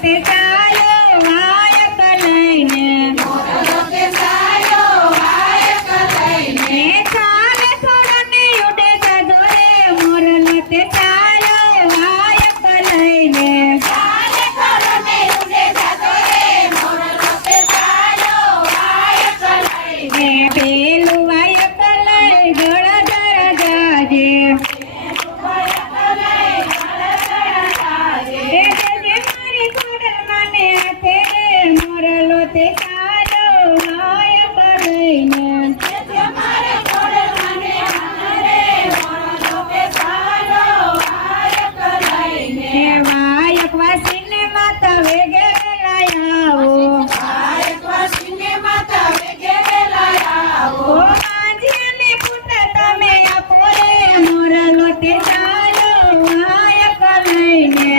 તે ચાલ્યો વાયક લઈને ચાલે થોડો ને ઉડે જાજો રે મોરલો તે ચાલ્યો વાયક લઈને પેલું વાયક લઈ ગળા જરા જાજે મારી ખોડલ માને હાથે રે મોરલો તે ચાલ્યો વાયક લઈને વાયક વાસીને માતા વેગે વેલાયાવો ઓ માંજી અને પુત્ર તમે આપો રે મોરલો તે ચાલ્યો વાયક લઈને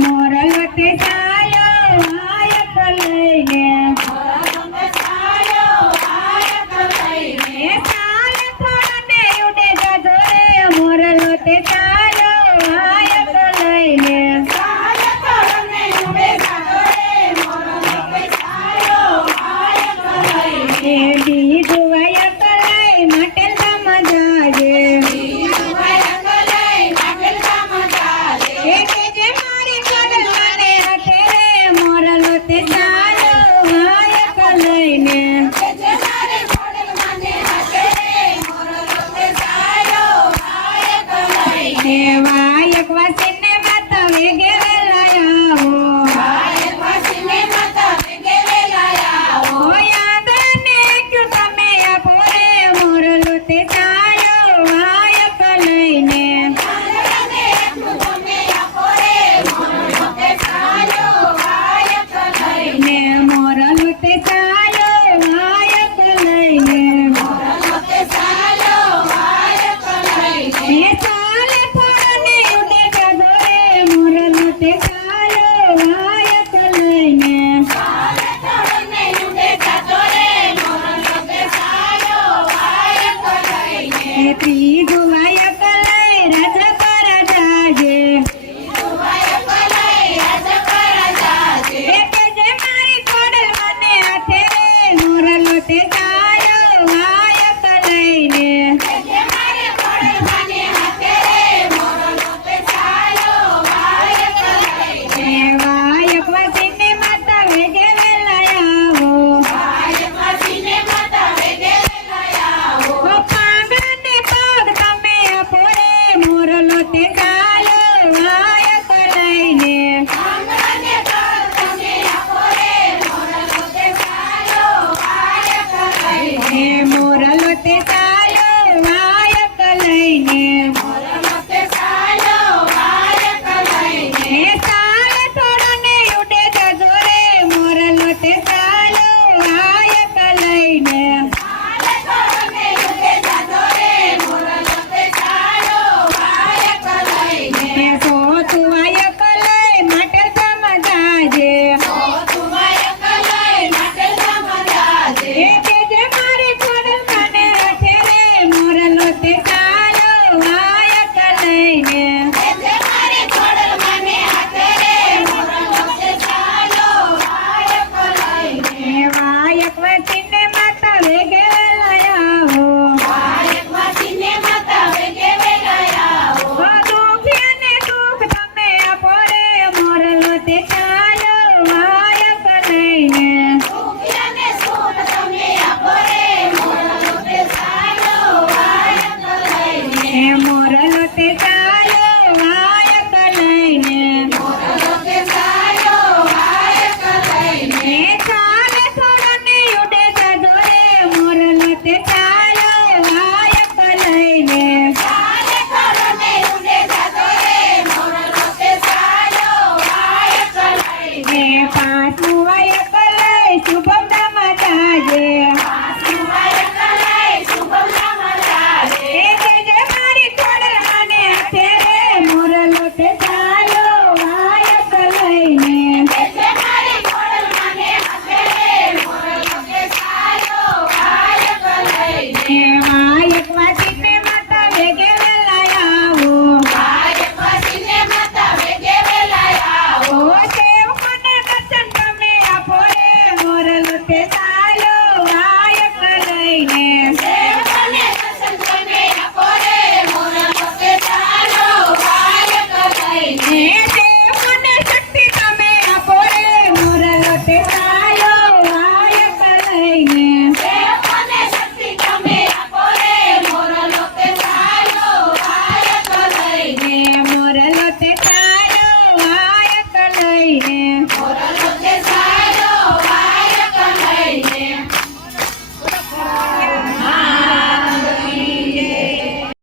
મોરલો તે ચાલ્યો વાયક લઈને ચાલે થોડો ને ઉડે જાજો રે મોરલો તે ચાલ્યો વાયક લઈને બીજું વાયક લઈ મટેલ ગામ જાજે જે મારી ખોડલ માને હાથે રે મોરલો તે ચાલ્યો વાયક લઈને વાયક વાસીને માતા વેગે વેલાયાવો આંગણે ક્યું તમે આપો રે મોરલો તે ચાલ્યો વાયક લઈને મોરલો તે ચાલ્યો વાયક લઈને ચાલે થોડો ને ઉડે જાજો રે મોરલો તે ચાલ્યો વાયક લઈને ત્રીજું